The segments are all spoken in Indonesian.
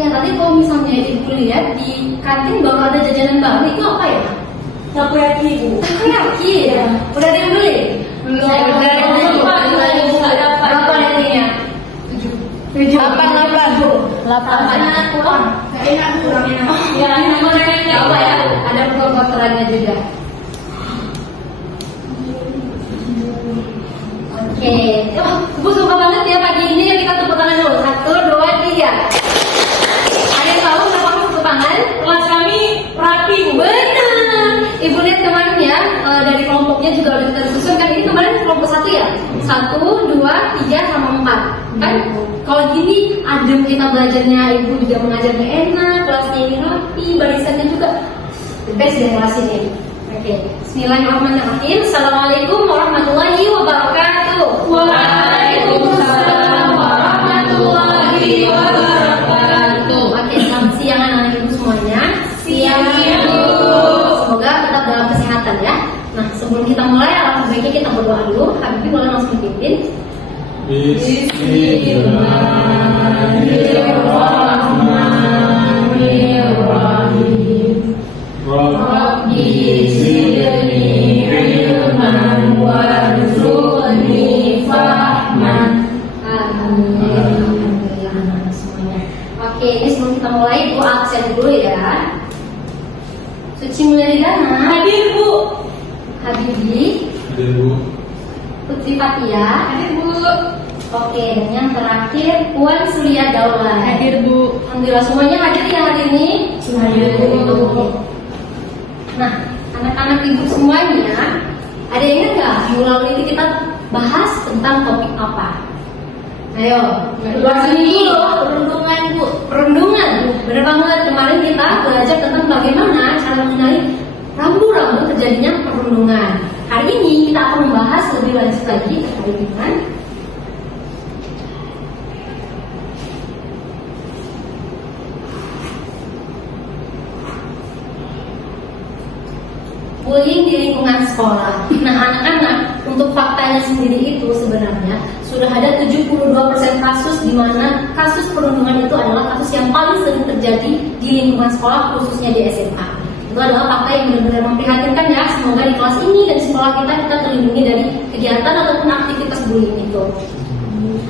Ya tadi kalau misalnya ibu lihat di kantin baru ada jajanan baru, itu apa ya? Takoyaki ibu. Takoyaki ya? Udah ada yang beli? Belum. Berapa ratingnya? 7. 8 kurang. Enak kurang enak. Ya, ini apa ya? Ada kotorannya juga. Oke, Ibu suka banget ya pagi ini. Kita tepuk tangan dulu. 1, 2, 3. Ada yang tahu kenapa aku tepuk tangan? Kelas kami rapi bu. Benar. Ibu lihat kemarin ya, dari kelompoknya juga udah kita susun kan. Ini kemarin kelompok 1 ya. 1, 2, 3, sama 4. Kan kalau gini adem kita belajarnya, ibu juga mengajarnya enak, kelasnya ini rapi, barisannya juga the best dari kelas ini. Oke, Bismillahirrahmanirrahim. Assalamualaikum warahmatullahi wabarakatuh. Waalaikumsalam warahmatullahi wabarakatuh. Oke, selamat siang anak-anak ibu semuanya. Siang ibu. Semoga tetap dalam kesehatan ya. Nah, sebelum kita mulai, alangkah baiknya kita berdoa dulu. Habibie boleh langsung pimpin. Bismillahirrahmanirrahim. Rabbi zidni ilman warzuqni fahman. Alhamdulillah, alhamdulillah anak-anak semuanya. Oke, ini sebelum kita mulai, ibu absen dulu ya. Suci Mulyadana, Hadir bu. Habibie, Hadir bu. Putri Fatia, Hadir bu. oke, dan yang terakhir Puan Surya Daulah. Hadir bu. Alhamdulillah semuanya hadir ya hari ini. Hadir, Bu. Nah, anak-anak ibu semuanya, ada yang ingat nggak minggu lalu ini kita bahas tentang topik apa? Ayo, keluar sini dulu. Perundungan bu. Perundungan, benar banget. Kemarin kita belajar tentang bagaimana cara mengenali rambu-rambu terjadinya perundungan. Hari ini kita akan membahas lebih lanjut lagi terkait dengan bullying di lingkungan sekolah. Nah, anak-anak, untuk faktanya sendiri itu sebenarnya sudah ada 72% kasus di mana kasus perundungan itu adalah kasus yang paling sering terjadi di lingkungan sekolah, khususnya di SMA. Itu adalah fakta yang benar-benar memprihatinkan ya. Semoga di kelas ini dan sekolah kita terlindungi dari kegiatan ataupun aktivitas bullying itu.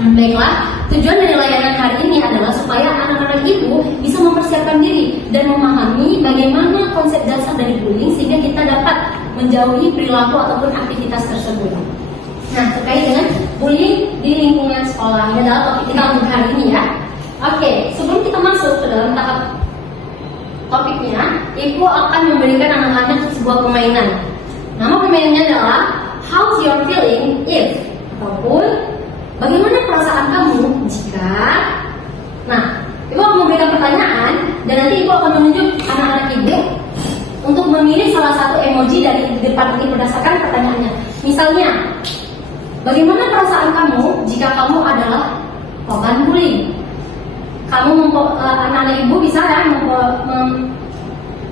Baiklah, tujuan dari layanan hari ini adalah supaya anak-anak ibu bisa mempersiapkan diri dan memahami bagaimana konsep dasar dari bullying sehingga kita dapat menjauhi perilaku ataupun aktivitas tersebut. Nah, terkait dengan bullying di lingkungan sekolah, ini adalah topik kita untuk hari ini ya. Oke, sebelum kita masuk ke dalam tahap topiknya, ibu akan memberikan anak-anak sebuah permainan. Nama permainannya adalah How's Your Feeling If, ataupun bagaimana perasaan kamu jika. Nah, ibu akan memberikan pertanyaan dan nanti ibu akan menunjuk anak-anak ibu untuk memilih salah satu emoji dari di depan ini berdasarkan pertanyaannya. Misalnya, bagaimana perasaan kamu jika kamu adalah korban bullying? Kamu anak-anak ibu bisa ya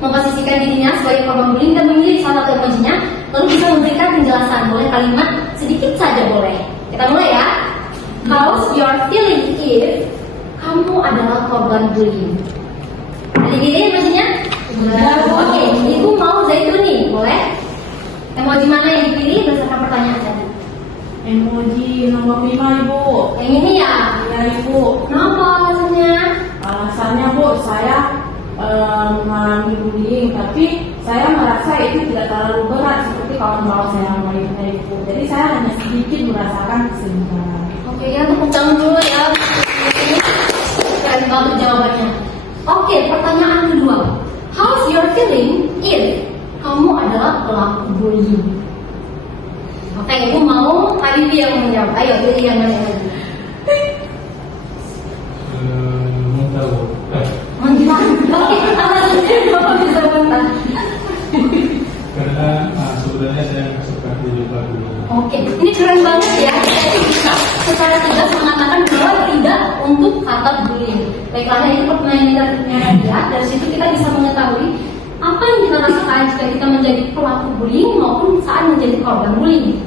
memposisikan dirinya sebagai korban bullying dan memilih salah satu emojinya, lalu bisa memberikan penjelasan, boleh kalimat sedikit saja boleh. Kita mulai ya. How's your feeling if kamu adalah korban bullying? Ada gini emojinya? Oke, ibu mau zaitun nih, boleh? Emoji mana yang dipilih berdasarkan pertanyaan tadi? Emoji nomor 5 ibu. Yang ini ya? Ya ibu. Kenapa alasannya? Alasannya bu, saya mengalami bullying, tapi saya merasa itu tidak terlalu berat seperti kawan-kawan saya lainnya ibu. Jadi saya hanya sedikit merasakan kesedihan. Oke ya, tepuk tangan dulu ya. Keren banget jawabannya. Oke, pertanyaan kedua. How's your feeling if kamu adalah pelaku bullying? Oke, ibu mau Habibie yang menjawab. Ayo, pilih yang mana lagi? Muntah bu. Mentah. Oke, alasannya kenapa bisa mentah? Karena sebenarnya saya nggak suka dijebak dulu. Oke, ini keren banget ya. Kita bisa secara tegas mengatakan bahwa tidak untuk kata bullying. Baiklah, ini pertanyaannya dia. Dari situ kita bisa mengetahui apa yang kita rasakan jika kita menjadi pelaku bullying maupun saat menjadi korban bullying.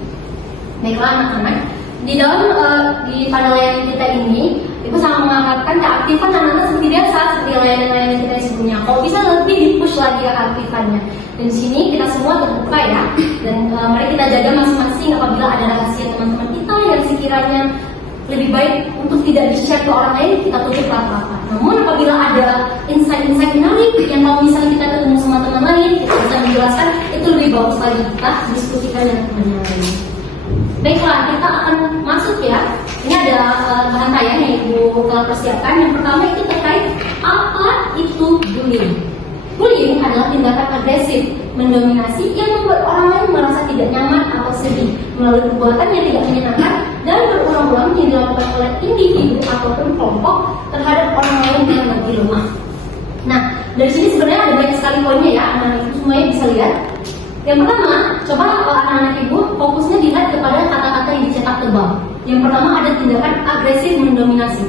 Baiklah anak-anak, di dalam di pada layanan kita ini Ibu sangat mengharapkan keaktifan anak-anak seperti biasa, seperti layanan-layanan kita yang sebelumnya. Kalau bisa lebih di-push lagi keaktifannya. Dan di sini kita semua terbuka ya. Dan mari kita jaga masing-masing apabila ada rahasia teman-teman kita yang sekiranya lebih baik untuk tidak di-share ke orang lain, kita tutup rapat-rapat. Namun apabila ada insight-insight menarik yang kalau misalnya kita ketemu sama teman lain, kita bisa menjelaskan, itu lebih bagus lagi kita diskusikan dengan teman yang lain. Baiklah, kita akan masuk ya. Ini ada bahan tayang yang Ibu telah persiapkan. Yang pertama itu terkait apa itu bullying. Bullying adalah tindakan agresif, mendominasi yang membuat orang lain merasa tidak nyaman atau sedih melalui perbuatan yang tidak menyenangkan dan berulang-ulang yang dilakukan oleh individu ataupun kelompok terhadap orang lain yang lebih lemah. Nah, dari sini sebenarnya ada banyak sekali poinnya ya, anak-anak ibu semuanya bisa lihat. Yang pertama, coba anak-anak ibu fokusnya dilihat kepada kata-kata yang dicetak tebal. Yang pertama ada tindakan agresif mendominasi.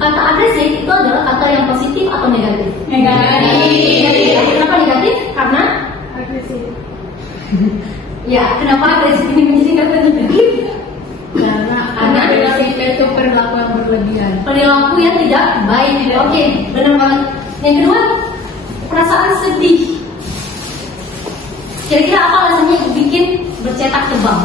Kata agresif itu adalah kata yang positif atau negatif? Negatif. Kenapa negatif? Karena Agresif. ya, kenapa agresif ini menjadi kata negatif? Karena kita itu perlakuan berlebihan. Perilaku yang tidak baik. Oke, benar banget. Yang kedua, perasaan sedih. Kira-kira apa alasannya bikin bercetak tebal?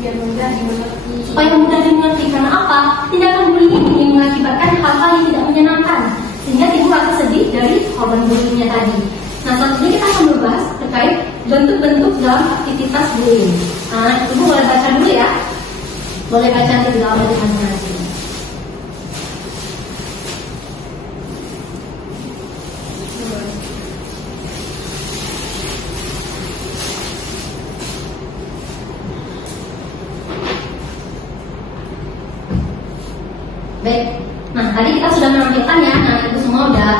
Biar mudah dimengerti. Supaya mudah dimengerti. Karena apa? Tindakan bullying ini mengakibatkan hal-hal yang tidak menyenangkan, sehingga timbul rasa sedih dari korban bullyingnya tadi. Nah, selanjutnya kita akan membahas terkait bentuk-bentuk dalam aktivitas bullying. Nah, ibu boleh baca dulu ya. Boleh baca di dalam masing-masing. Baik, nah tadi kita sudah menampilkan ya, nah itu semua udah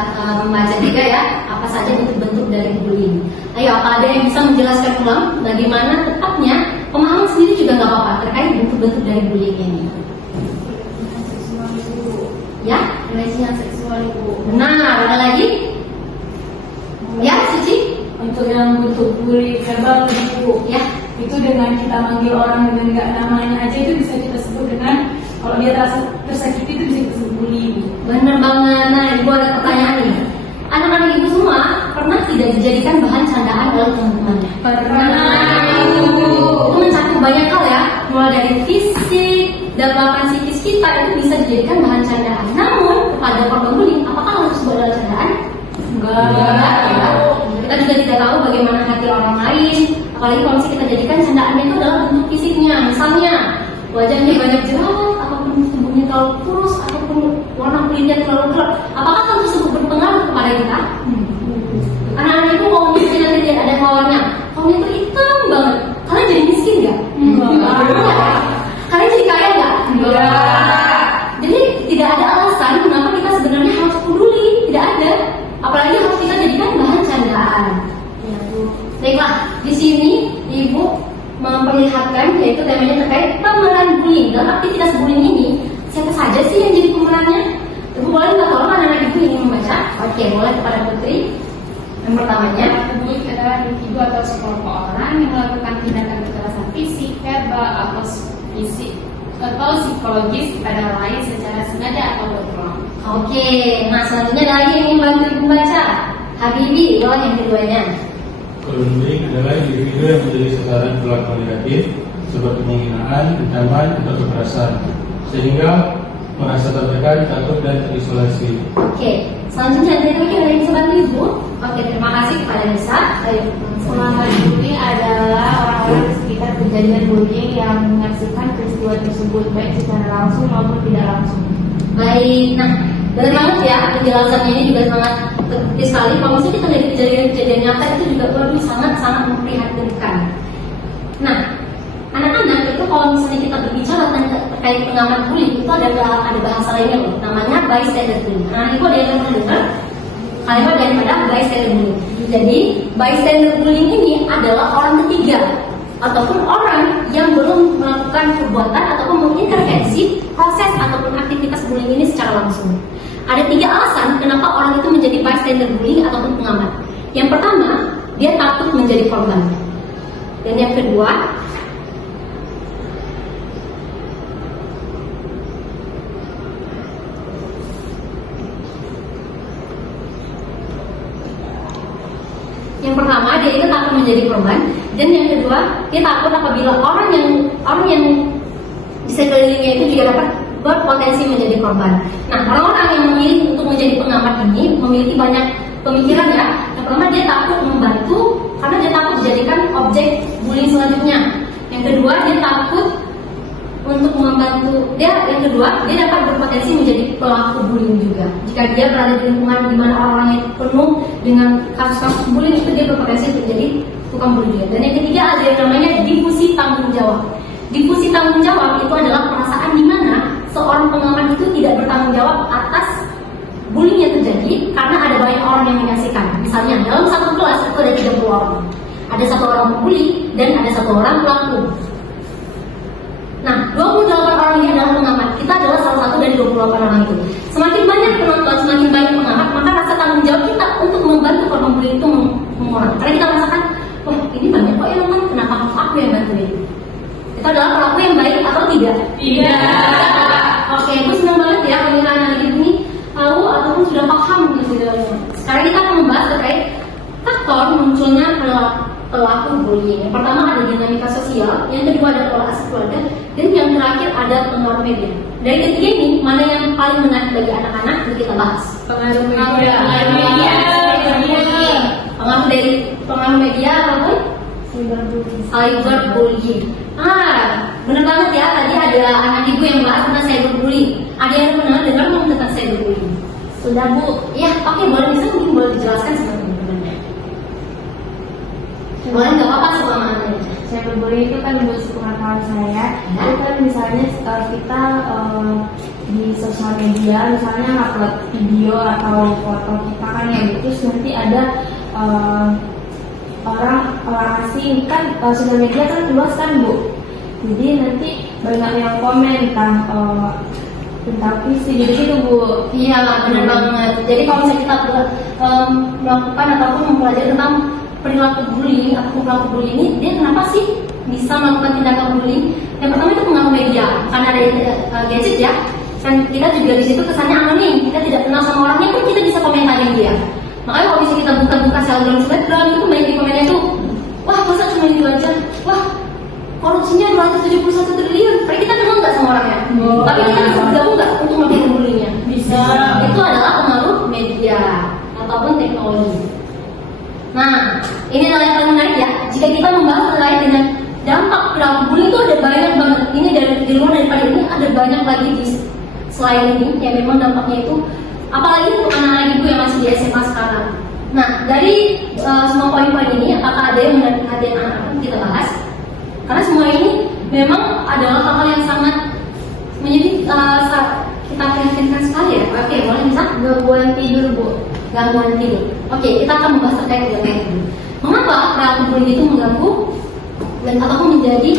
membaca juga ya, apa saja bentuk-bentuk dari bullying. Ayo, apa ada yang bisa menjelaskan ulang bagaimana tepatnya pemahaman sendiri juga nggak apa-apa terkait bentuk-bentuk dari bullying ini. Ya, pelecehan seksual itu. Benar, ada lagi? Ya, Suci? Untuk yang bentuk bully verbal itu, Ya, itu dengan kita manggil orang dengan nggak namanya aja itu bisa kita sebut dengan, kalau dia terasa tersakiti itu bisa kita sebut bullying. benar banget. Nah, ibu ada pertanyaan nih. Anak-anak ibu semua pernah tidak dijadikan bahan candaan oleh teman-temannya? Pernah. Itu mencakup banyak hal ya, mulai dari fisik dan bahkan psikis kita itu bisa dijadikan bahan candaan. Namun kepada korban bullying, apakah harus sebuah adalah candaan? Enggak. Ya. Kita juga tidak tahu bagaimana hati orang lain, apalagi kalau misalnya kita jadikan candaannya itu adalah bentuk fisiknya. Misalnya wajahnya banyak jerawat, ataupun tubuhnya terlalu kurus, ataupun warna kulitnya terlalu gelap. Apakah hal tersebut berpengaruh kepada kita? Anak-anak itu mau misalnya tidak ada kawannya, kawannya itu hitam banget. Kalian jadi miskin nggak? Enggak. Kalian jadi kaya nggak? Enggak. Jadi tidak ada alasan kenapa kita sebenarnya harus peduli, tidak ada. Apalagi harus kita jadikan bahan candaan. Ya, Bu. Baiklah, di sini Ibu memperlihatkan yaitu temanya terkait pemeran bullying. Dalam aktivitas bullying ini, siapa saja sih yang jadi pemerannya? Ibu boleh minta tolong anak-anak ibu ingin membaca? Oke, boleh kepada Putri. Yang pertamanya, Bullying adalah individu atau sekelompok orang yang melakukan tindakan kekerasan fisik, verbal, atau psikologis kepada lain secara sengaja atau berulang. oke. Nah, selanjutnya ada lagi yang ingin bantu membaca. Habibi, boleh yang keduanya. Kalau bullying adalah individu yang menjadi sasaran perlakuan negatif seperti penghinaan, ancaman, atau kekerasan, sehingga merasa tertekan, takut, dan terisolasi. Oke, selanjutnya ada yang bisa bantu Ibu? Oke, terima kasih kepada Nisa. Ayo, Pemahaman bullying adalah orang-orang di sekitar kejadian bullying yang menyaksikan peristiwa tersebut baik secara langsung maupun tidak langsung. baik. Nah, benar banget ya, penjelasannya ini juga sangat penting sekali. Kalau misalnya kita lihat kejadian-kejadian nyata itu juga sangat-sangat memprihatinkan. Nah, anak-anak itu kalau misalnya kita berbicara terkait pengamat bullying itu ada bahasa lainnya loh, namanya bystander bullying. Nah, itu ada yang pernah dengar kalimat daripada bystander bullying. Jadi, bystander bullying ini adalah orang ketiga ataupun orang yang belum melakukan perbuatan ataupun mengintervensi proses ataupun aktivitas bullying ini secara langsung. Ada 3 alasan kenapa orang itu menjadi bystander bullying ataupun pengamat. Yang pertama, dia takut menjadi korban. Dan yang kedua, dia itu takut menjadi korban, dan yang kedua dia takut apabila orang yang di sekelilingnya itu juga dapat berpotensi menjadi korban. Nah, orang-orang yang memilih untuk menjadi pengamat ini memiliki banyak pemikiran ya. Yang pertama, dia takut membantu karena dia takut dijadikan objek bullying selanjutnya. Yang kedua, dia takut untuk membantu yang kedua dia dapat berpotensi menjadi pelaku bullying juga. Jika dia berada di lingkungan di mana orang-orang yang penuh dengan kasus-kasus bullying, itu dia berpotensi untuk menjadi tukang bullying. Dan yang ketiga ada yang namanya difusi tanggung jawab. Difusi tanggung jawab itu adalah perasaan di mana seorang pengamat itu tidak bertanggung jawab atas bullying yang terjadi karena ada banyak orang yang menyaksikan. Misalnya dalam satu kelas itu ada 30 orang. Ada satu orang pembuli dan ada satu orang pelaku. Nah, 28 orang ini adalah pengamat. Kita adalah salah satu dari 28 orang itu. Semakin banyak penonton, semakin banyak pengamat, maka rasa tanggung jawab kita untuk membantu korban bullying itu mengurang. Karena kita merasakan, wah ini banyak kok yang nonton, kenapa harus aku yang bantuin? Itu adalah pelaku yang baik atau tidak? Tidak. Oke, gue senang banget ya pemikiran hari ini tahu ataupun sudah paham gitu. Sekarang kita akan membahas terkait faktor munculnya pelaku bullying. Yang pertama ada dinamika sosial, yang kedua ada pola asuh keluarga, dan yang terakhir ada pengaruh media. Dari ketiga ini, mana yang paling menarik bagi anak-anak? Itu kita bahas. Pengaruh media. Pengaruh media ataupun cyberbullying. Benar banget ya. Tadi ada anak ibu yang bahas tentang cyberbullying. Ada yang pernah dengar tentang cyberbullying? Sudah Bu? Ya, oke, boleh dijelaskan seperti ini. Boleh nggak apa-apa sama anak. Cyberbullying itu kan menurut pengetahuan saya, itu kan misalnya kita di sosial media, misalnya upload video atau foto kita kan yang terus nanti ada orang asing kan, sosial media kan luas kan Bu, jadi nanti banyak yang komen tentang visi gitu Bu. Iya benar banget. Jadi kalau misalnya kita melakukan ataupun mempelajari tentang perilaku bullying atau pelaku bullying ini, dia kenapa sih bisa melakukan tindakan bullying? Yang pertama itu pengaruh media, karena ada gadget ya. Dan kita juga di situ kesannya anonim, kita tidak kenal sama orangnya pun kita bisa komentarin dia. Makanya kalau misalnya kita buka selebgram itu banyak di komennya tuh, wah masa cuma itu aja, wah korupsinya 271 triliun. Tapi kita kenal nggak sama orangnya? Tapi kita bisa bergabung nggak untuk melakukan bullyingnya? Bisa. Itu adalah pengaruh media ataupun teknologi. Nah, ini adalah yang paling menarik ya. Jika kita membahas terkait dengan dampak perilaku bullying itu ada banyak banget. Ini dari luar daripada ini ada banyak lagi di selain ini yang memang dampaknya itu, apalagi untuk anak-anak ibu yang masih di SMA sekarang. Nah, dari semua poin-poin ini, apakah ada yang menarik perhatian anak-anak kita bahas? Karena semua ini memang adalah hal-hal yang sangat menjadi kita prihatinkan sekali ya. Oke, boleh bisa? Gangguan tidur Bu. Gangguan tidur. Oke, kita akan membahas terkait dengan tidur. Mengapa perilaku bullying itu mengganggu dan ataupun menjadi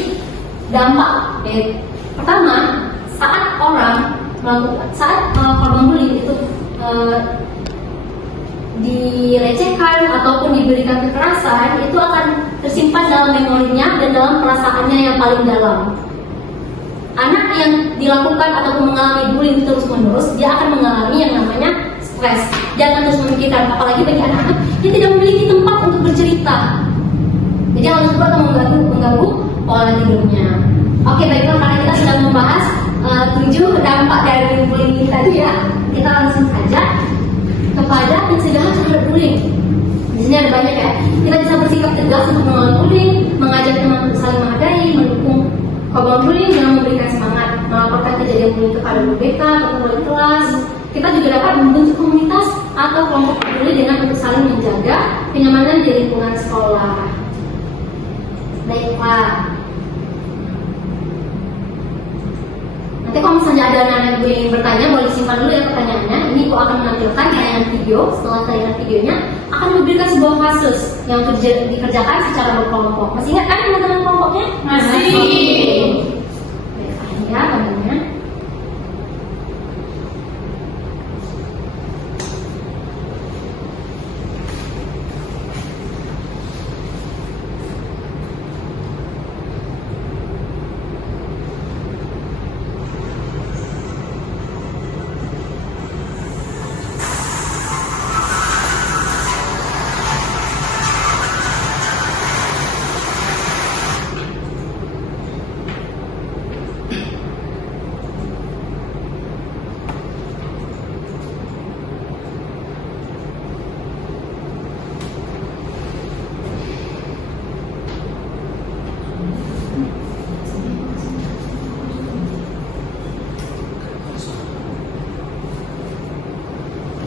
dampak? Pertama, saat korban bullying itu dilecehkan ataupun diberikan kekerasan, itu akan tersimpan dalam memorinya dan dalam perasaannya yang paling dalam. Anak yang dilakukan ataupun mengalami bullying terus-menerus, dia akan mengalami yang namanya stres. Jangan terus memikirkan, apalagi bagi anak-anak dia tidak memiliki tempat untuk bercerita. Jadi harus juga mengganggu pola tidurnya. Oke, baiklah, karena kita sudah membahas 7 dampak dari bullying tadi ya, kita langsung saja kepada pencegahan terhadap bullying. Di sini ada banyak ya. Kita bisa bersikap tegas untuk melawan bullying, mengajak teman untuk saling menghargai, mendukung korban bullying dengan memberikan semangat, melaporkan kejadian bullying kepada guru BK atau wali kelas. Kita juga dapat membentuk komunitas atau kelompok peduli dengan untuk saling menjaga kenyamanan di lingkungan sekolah. Baiklah. Nanti kalau misalnya ada anak-anak ibu yang ingin bertanya, boleh simpan dulu ya pertanyaannya. Ini aku akan menampilkan tayangan video. Setelah tayangan videonya akan memberikan sebuah kasus yang dikerjakan secara berkelompok. Masih ingat kan teman-teman kelompoknya? Masih. Baiklah ya, teman-teman.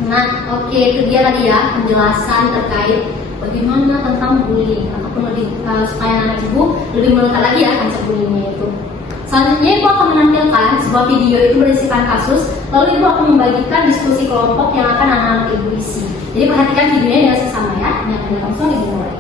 Nah, oke, itu dia tadi ya penjelasan terkait bagaimana tentang bullying ataupun lebih supaya anak ibu lebih mengenal lagi ya konsep bullyingnya itu. Selanjutnya ibu akan menampilkan sebuah video itu berisikan kasus, lalu ibu akan membagikan diskusi kelompok yang akan anak-anak ibu isi. Jadi perhatikan videonya dengan sesama ya. Ini akan langsung ibu mulai.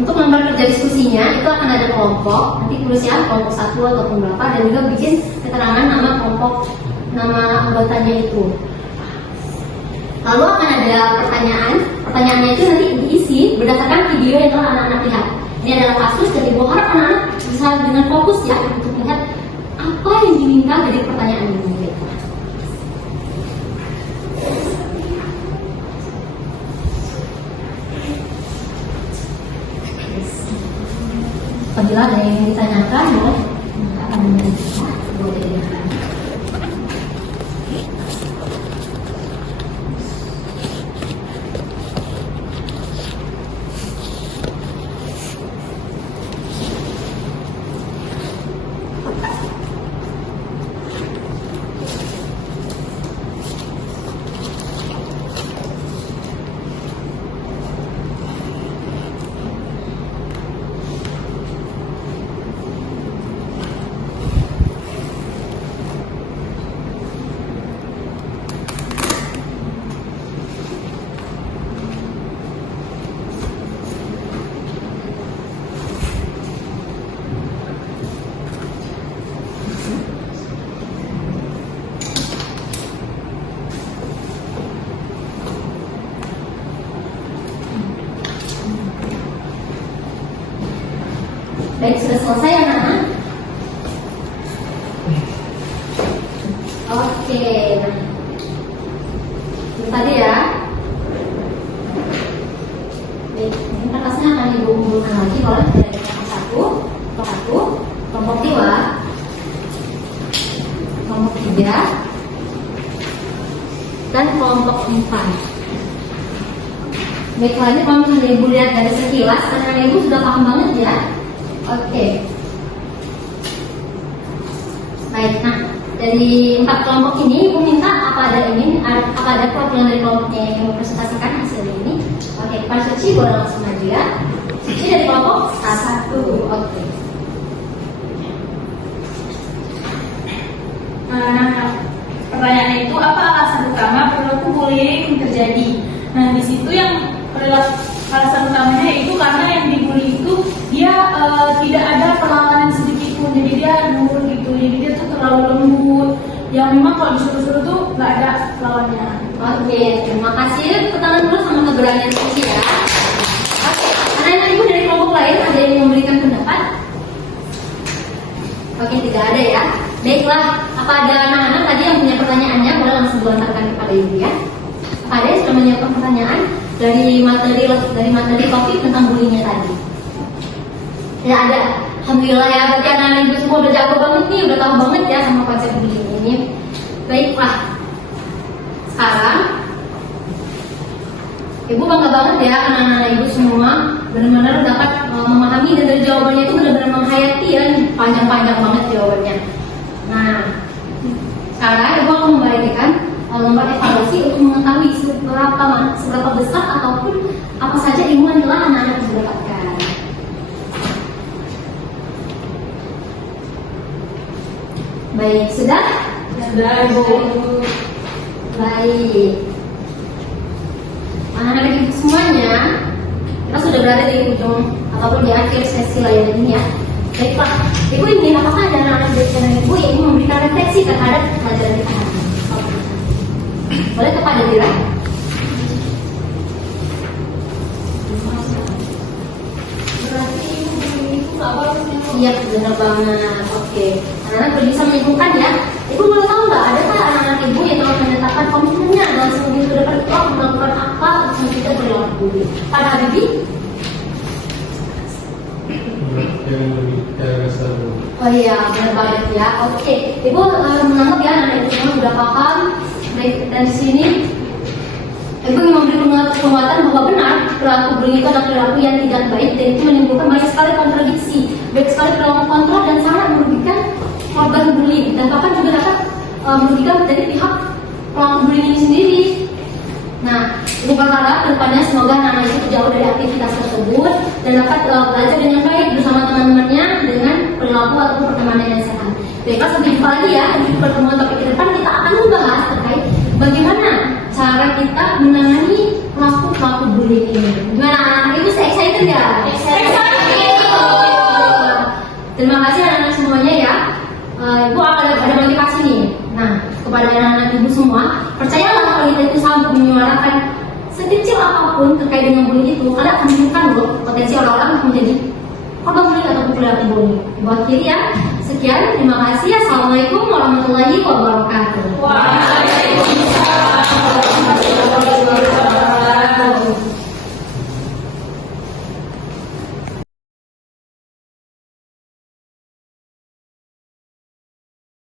Untuk lembar kerja diskusinya itu akan ada kelompok, nanti tulisnya kelompok 1 ataupun berapa, dan juga bikin keterangan nama kelompok, nama anggotanya itu. Lalu akan ada pertanyaannya itu nanti diisi berdasarkan video yang telah anak-anak lihat. Ini adalah kasus, jadi ibu harap anak-anak bisa dengan fokus ya untuk melihat apa yang diminta dari pertanyaan ini. Apabila ada yang ditanyakan, boleh akan menanyakan, boleh ditanyakan. Baik, sudah selesai anak-anak? Oke, nah itu tadi ya. Baik, ini kertasnya akan ibu kumpulkan lagi oleh dari kelompok 1, kelompok 2, kelompok 3, dan kelompok 4. Baik, kalau ini kalau misalnya ibu lihat dari sekilas, karena ibu sudah paham banget ya. Oke. Baik, nah dari 4 kelompok ini, ibu minta apa ada perwakilan dari kelompoknya yang mempresentasikan hasil ini. Oke, Pak Suci boleh langsung maju ya. Suci dari kelompok 1. Oke. Nah, pertanyaannya itu apa alasan utama perilaku bullying terjadi? Nah, di situ yang alasan utamanya itu karena yang dibully itu dia tidak ada perlawanan sedikit pun, jadi dia nurut gitu, jadi dia tuh terlalu lembut, yang memang kalau disuruh-suruh tuh nggak ada lawannya. Oke, terima kasih. Pertanyaan dulu sama keberanian Suci ya. Oke, anak-anak ibu dari kelompok lain ada yang memberikan pendapat? Oke, tidak ada ya. Baiklah, apa ada anak-anak tadi yang punya pertanyaannya? Boleh langsung diantarkan kepada ibu ya. Ada yang sudah menyiapkan pertanyaan dari materi topik tentang bullyingnya tadi? Ya ada. Alhamdulillah ya, berarti anak-anak ibu semua udah jago banget nih, udah tahu banget ya sama konsep bullying ini. Baiklah, sekarang ibu bangga banget ya anak-anak ibu semua benar-benar dapat memahami, dan dari jawabannya itu benar-benar menghayati ya, panjang-panjang banget jawabannya. Nah, sekarang ibu akan membagikan lembar evaluasi untuk mengetahui seberapa besar ataupun apa saja ilmu yang telah anak-anak bisa dapatkan. Baik, sudah? Sudah, Ibu. Baik. Anak-anak ibu semuanya, kita sudah berada di ujung ataupun di akhir sesi layanan ini ya. Baiklah, ibu ingin apakah ada anak-anak ibu yang ingin memberikan refleksi terhadap pelajaran kita hari ini? Boleh kepada Dira? Berarti ibu nggak bagus ya? Iya, benar banget. Oke, anak-anak perlu bisa menyimpulkan ya. Ibu boleh tahu nggak, adakah anak-anak ibu yang telah menetapkan komitmennya dalam seminggu ke depan itu akan melakukan apa untuk tidak perilaku bullying? Pada Habibie? Yang lebih kasar. Oh iya, benar banget ya. Oke, ibu menganggap ya anak ibu semua sudah paham. Baik, dan di sini ibu ingin memberi penguatan bahwa benar perilaku bullying itu adalah perilaku yang tidak baik dan itu menimbulkan banyak sekali kontradiksi baik sekali perilaku kontrol dan sangat merugikan korban bullying, dan bahkan juga dapat merugikan dari pihak pelaku bullying ini sendiri. Nah, ini berharap kedepannya semoga anak itu jauh dari aktivitas tersebut dan dapat belajar dengan baik bersama teman-temannya dengan perilaku atau pertemanan yang sehat. Baiklah, sampai jumpa lagi ya di pertemuan topik ke depan. Kita akan membahas terkait bagaimana cara kita menangani pelaku bullying ini. Gimana anak-anak itu excited ya? Terima kasih anak-anak semuanya ya. Ibu akan ada motivasi nih. Nah, kepada anak-anak ibu semua, percayalah kalau kita itu sanggup menyuarakan sekecil apapun terkait dengan bullying itu, kalian akan menemukan loh potensi orang-orang menjadi korban bullying atau perilaku bullying. Ibu akhiri ya. Sekian, terima kasih. Assalamualaikum warahmatullahi wabarakatuh. Waalaikumsalam warahmatullahi wabarakatuh.